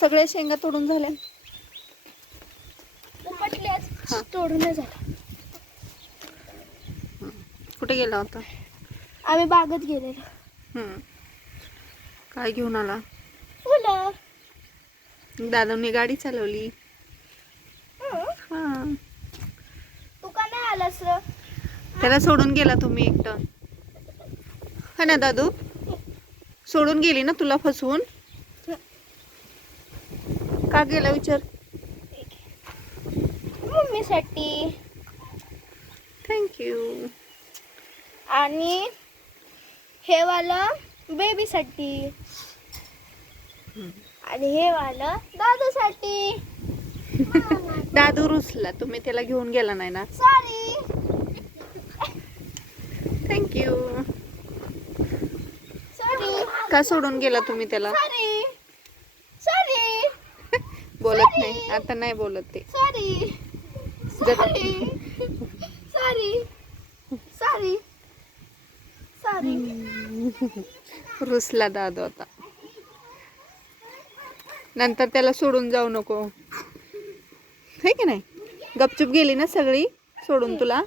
सगळ्या शेंगा तोडून झाल्या? उपटल्याच, तोडून झालं. कुठे गेला होता? आम्ही बागेत गेलेलो. काय घेऊन आला? फुलं. दादांनी गाडी चालवली. हा. तू का नाही आलास र? त्याला सोडून गेला तुम्ही एकटं. हा ना दादू, सोडून गेली ना तुला फसवून. का गेला विचार? मम्मीसाठी. थँक्यू. आणि हे वालं बेबीसाठी. आणि हे वालं दादूसाठी. दादू रुसला, तुम्ही त्याला घेऊन गेला नाही ना. सॉरी. थँक्यू. सॉरी. का सोडून गेला तुम्ही त्याला? सॉरी. सॉरी. बोलत नाही आता, नाही बोलत ते. Sorry. Sorry. Sorry. Sorry. Sorry. रुसला दादू आता. नंतर त्याला सोडून जाऊ नको, है की नाही? गपचूप गेली ना सगळी सोडून तुला.